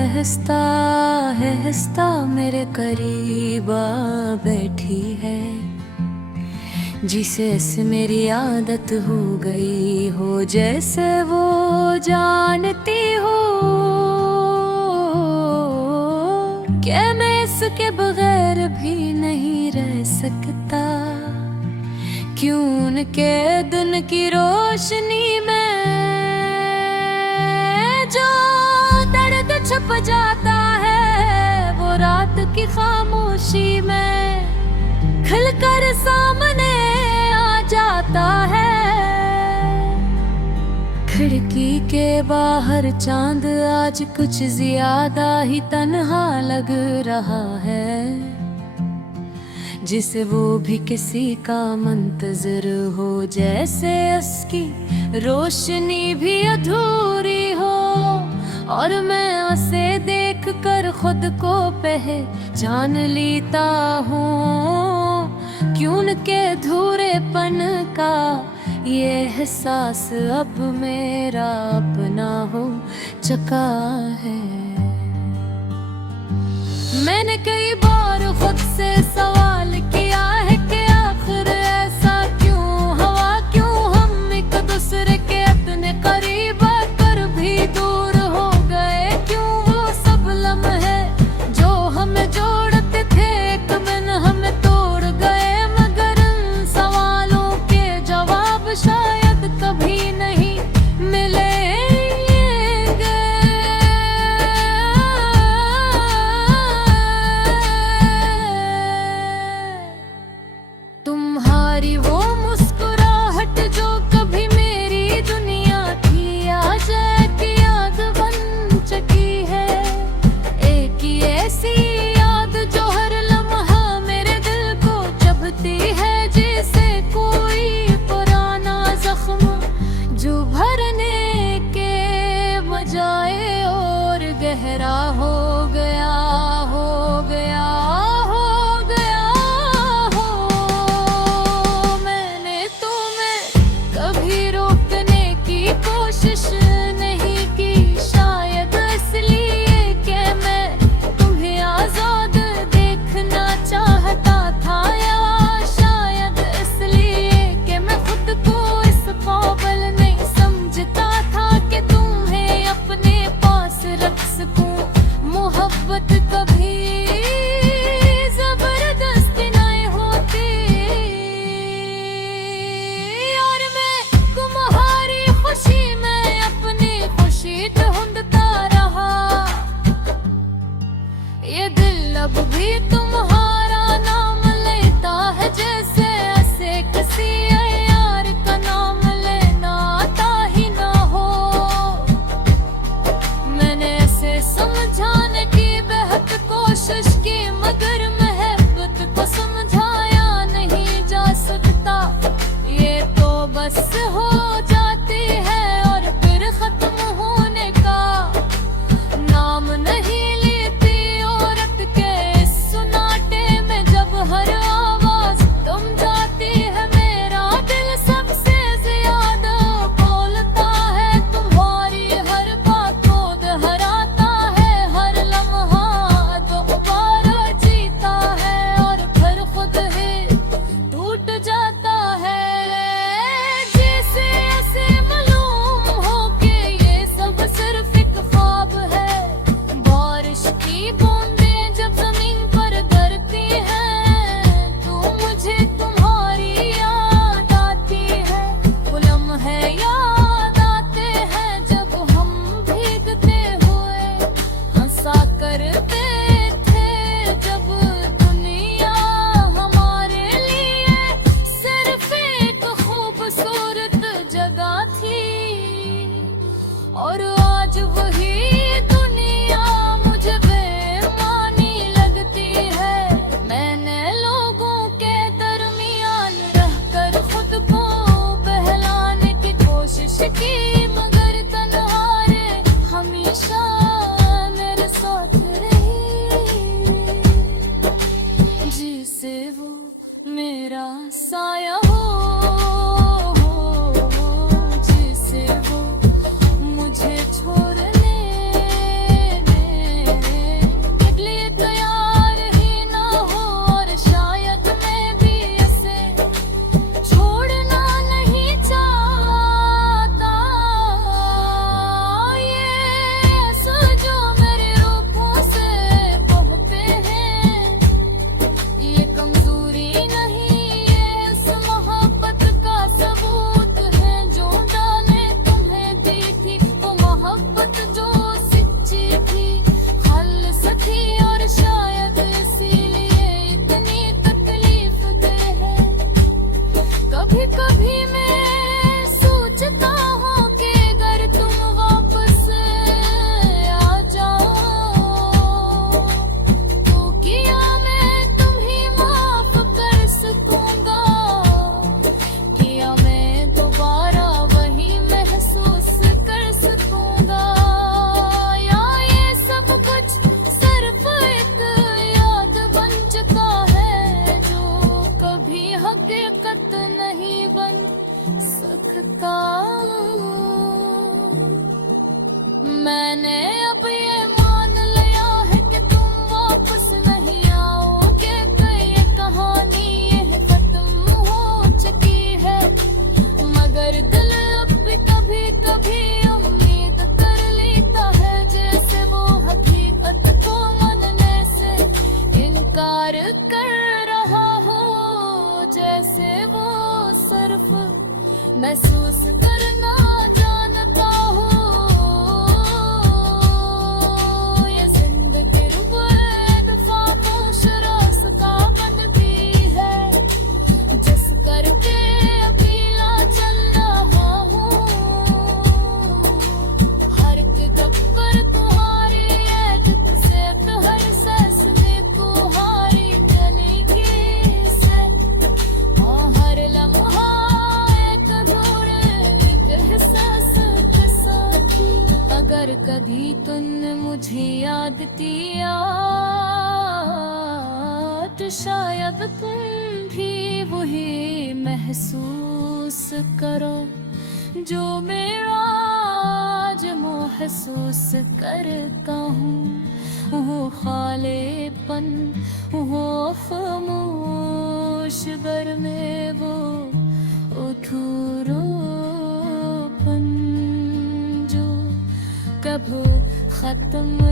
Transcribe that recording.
आहिस्ता आहिस्ता मेरे करीब आ बैठी है, जिसे से मेरी आदत हो गई हो, जैसे वो जानती हो कि मैं इसके बगैर भी नहीं रह सकता। क्यों उनके दिन की रोशनी में जो दर्द छुप जाता है, वो रात की खामोशी में खिलकर सामने आ जाता है। खिड़की के बाहर चांद आज कुछ ज्यादा ही तन्हा लग रहा है, जिसे वो भी किसी का मंतज़र हो, जैसे उसकी रोशनी भी अधूरी हो। और मैं उसे देख कर खुद को पहचान लेता हूँ, क्यों उनके अधूरेपन का ये एहसास अब मेरा अपना हो चुका है। मैंने कई बार खुद से सवाल किया है कि आखिर ऐसा क्यों हुआ, क्यों हम एक दूसरे के इतने करीब आकर भी दूर हो गए, क्यों वो सब लम्हे जो हमें जोड़ते थे एक दिन हमें तोड़ गए। मगर इन सवालों के जवाब शायद कभी नहीं मिले। तुम्हारी वो मुस्कुराहट जो कभी मेरी दुनिया थी, आज एक याद बन चुकी है। एक ही ऐसी याद जो हर लम्हा मेरे दिल को चुभती है, जैसे कोई पुराना जख्म जो भरने के बजाय और गहरा हो गया, हो गया, हो गया हो। मैंने तुम्हें कभी रोकने की कोशिश नहीं की, शायद इसलिए कि मैं तुम्हें आजाद देखना चाहता था, या शायद इसलिए कि मैं खुद को इस काबिल नहीं समझता था कि तुम्हें अपने पास रख सकूं। मोहब्बत कभी जबरदस्ती नहीं होती, और मैं तुम्हारी खुशी में अपनी खुशी ढूंढता रहा। ये दिल अब भी तुम्हारा नाम लेता है, जैसे ऐसे किसी यार का नाम लेना आता ही ना हो। मैंने ऐसे समझाने की बेहद कोशिश की, मगर मोहब्बत को समझाया नहीं जा सकता। ये तो बस हो जाती है और फिर खत्म होने का नाम नहीं लेती। औरत के इस सुनाटे में जब हर आवाज तुम जाती है, मेरा दिल सबसे ज्यादा बोलता है। तुम्हारी हर बात को दोहराता है, हर लम्हा दोबारा जीता है, और फिर खुद ही टूट जाता है। जैसे ऐसे मालूम हो कि ये सब सिर्फ एक ख्वाब है। बारिश की बूंदें जब जमीन पर गिरती हैं, तो मुझे तुम्हारी याद आती है। वो लम्हे याद आते हैं जब हम भीगते हुए हंसा करते थे, जब दुनिया हमारे लिए सिर्फ एक खूबसूरत जगह थी। और आज वही दुनिया मुझे बेमानी लगती है। मैंने लोगों के दरमियान रहकर खुद को बहलाने की कोशिश की, मगर तन्हाई हमेशा मेरे साथ रही। महसूस करना जानता हूँ ये जिंदगी रुबे दफा कुछ रास्ता बनती है जिस करके अकेला चल रहा हूँ हर कदम पर तुम्हारी याद से तो हर सांस में तुम्हारी चलेगी से हर लम्हा एक अधूरे एक एहसास के साथ अगर कभी तुमने मुझे याद किया तो शायद तुम भी वही महसूस करो जो मेरा आज महसूस करता हूँ वो खालीपन वो खामोश घर में वो अधूरापन जो कभी खत्म